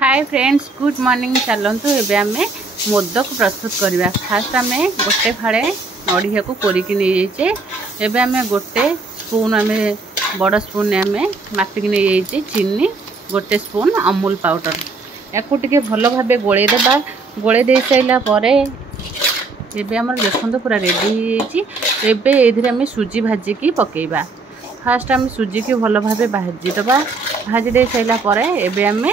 Hi friends good morning. चलतु एबे आमे मोदक प्रस्तुत करवा। फास्ट आमे गोटे फाड़े नड़िया को कोरिकी नहीं जाइए। एबे आमे गोटे स्पून आमे बड़ स्पून आमे मापिक नहीं जाइए। चीनी गोटे स्पून अमूल पाउडर याकू टिके भल भाव गोलेदेबा। गोले दे साइला परे एबे आमर देखंतु पूरा रेडी एबे एथिरे आमे सुजी भाजिकी पकेइबा। फास्ट आमे सुजी की भल भाव भाजी दबा। भाजी दे साइला परे एबे आमे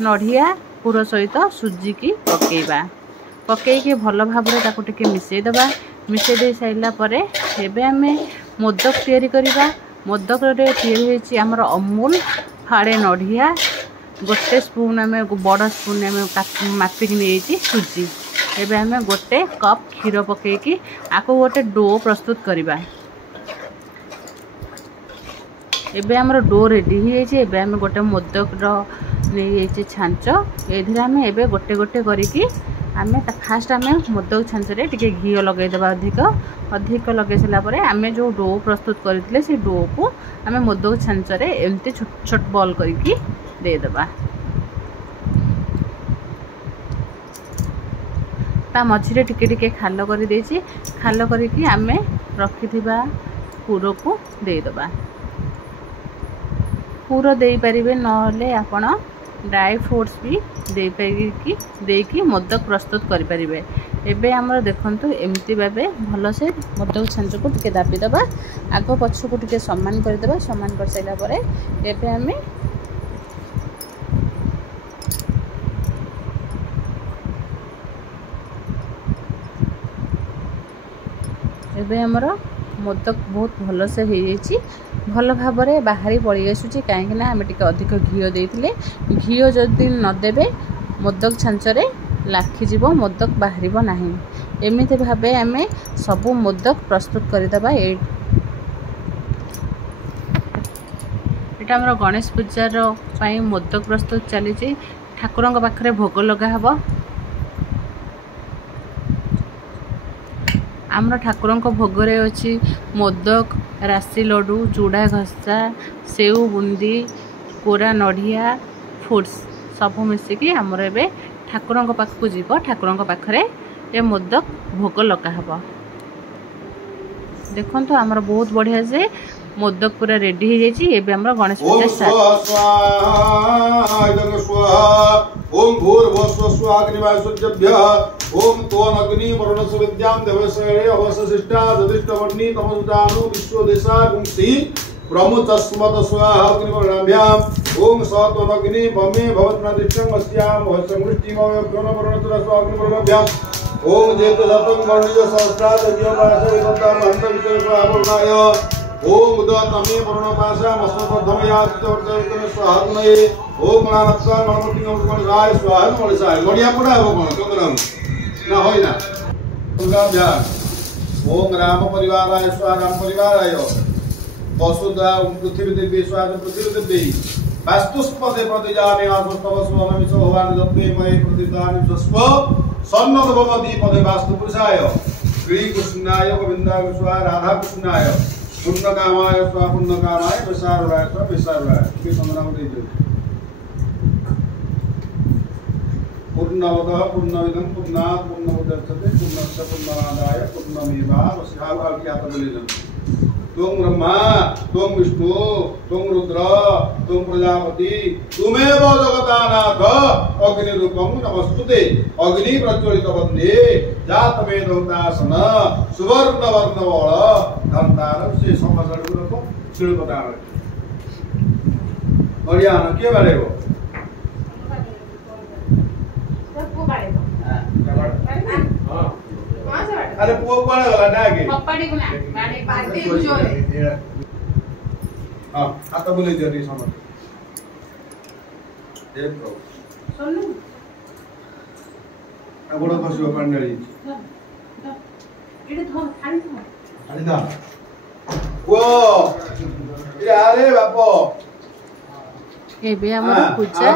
नड़िया पुर सहित सुजी की पकेइबा। पकईकी भल भाव मिसईदबा। मिसई दे साइला परे एबे आमे मोदक तैयारी करिबा। मोदक रे तैयारी आमर अमूल फाड़े नड़िया गोटे स्पून आमे बड़ स्पून आमे मापिक नहीं सुजी। एबे आमे गोटे कप क्षीर पकईकी आको गोटे डो प्रस्तुत करिबा। एबे आमर डो रेडी हो जाइए। एबे आमे गोटे मोदक नहीं छांच एधिरे आमे एबे गोटे गोटे करिकी आमे फास्ट आमे मोदक छांच रे टिके घी लगेदेबा। अधिक लगे सारा परे आमे जो डो प्रस्तुत करथिले से डो को आमे मोदक छांच रे एमती छोट छोट बॉल करिकी दे देबा। ता मझिरे टिके टिके खाल करि देछि। खाल करिकी आमे रखिथिबा पुरो को दे देबा। पूरा दे पारिबे नहले आपण ड्राई फ्रूट्स भी दे पारिकी देकी मोदक प्रस्तुत करि पारिबे। एबे हमर देखंतु एमती भाबे भल से मोदक छांच को टिके दाबी दबा। आगो पछ को टिके समान कर देबा। समान कर साइला परे एबे हमें एबे हमर मोदक बहुत भल से हो जाइए। भल भाव में बाहरी पड़ी आसूँ कहीं आम टे अधिक घी देते। घी जदि नदेबे मोदक छांचरे लाखीज मोदक बाहर ना। एमती भाव आम सबू मोदक प्रस्तुत करदेबा। यहाँ आम गणेश पूजार मोदक प्रस्तुत चली। ठाकुर पाखे भोग लगा हब। आमर ठाकुर भोगरे अच्छी मोदक राशि लड्डू चूड़ा घसा सेव बुंदी कोरा नड़िया फ्रूट्स सब मिसिकी आमर एबे ठाकुर पाखक जीव। ठाकुर पाखरे ए मोदक भोग लगा हब। देखंतु आमर बहुत बढ़िया से मोदक पूरा रेडी हो जाइए। एबे हमर गणेश पूजा स्टार्ट। ओम भूर्भुवस्व स्वाग्निवायुभ्यः ओम त्वं अग्नि वरुणस्य विद्यां देवस्य अवशिष्टा ददिष्टवर्णी तमसुदानु विश्वदेशा गुंसी प्रमुचस्मत स्वाहा अग्निवर्णाभ्याम् ओम सत्वं अग्नि भमे भवत्नदिष्टं अस्यां भवसंवृष्टिमय प्रणवरणतर स्वाग्निवर्णाभ्याम् ओम जेतदतं वर्णिय सहस्राद दिव्यवासय गतां हन्तविते स्वावर्णाय ओम उदतमे वरुणपाशा मस्तकधमयादित्य स्वाहाग्नये ओम गणानत्वा गणपतिगणराय स्वाहा मणिसाय मणिया पड़ा हो कोन चंद्रम ना होय ना दुर्गा ओम राम परिवाराय स्वाहा राम परिवाराय वसुधा पृथ्वी देवी स्वाहा पृथ्वी देवी वास्तुस्पदे प्रतिजाने आसस्तव स्वनमिष भवान दत्ते मये प्रतिदानि स्वस्व सन्नत भवति पदे वास्तु पुरुषाय श्री कृष्णाय गोविंदाय स्वाहा राधा कृष्णाय पूर्णकामाय स्वाहा पूर्णकामाय विसारुराय स्वाहा विसारुराय के संग्राम दे दे पूर्णवतः पूर्णविदं पूर्णात् पूर्णमुदच्यते पूर्णस्य पूर्णमादाय पूर्णमेवावशिष्यते बोलिदं। त्वं ब्रह्मा त्वं विष्णु त्वं रुद्र त्वं प्रजापति त्वमेव जगतानाथ अग्निरूपं नमस्तुते। अग्नि प्रज्वलित वन्दे जातवेदोतासन सुवर्णवर्णवळ धन्तार से समाजको शिल्पदान बढ़िया के बारेगो अरे पुओ कोड़े वाला डागे पप्पाडी को ना बाडे बाडे जोरे हां आता बोले जरी समझ देखो सुन आ बड़ खसियो पांडळी इडे धो खाली दा ओ इरे अरे बापो एबे हमर पूजा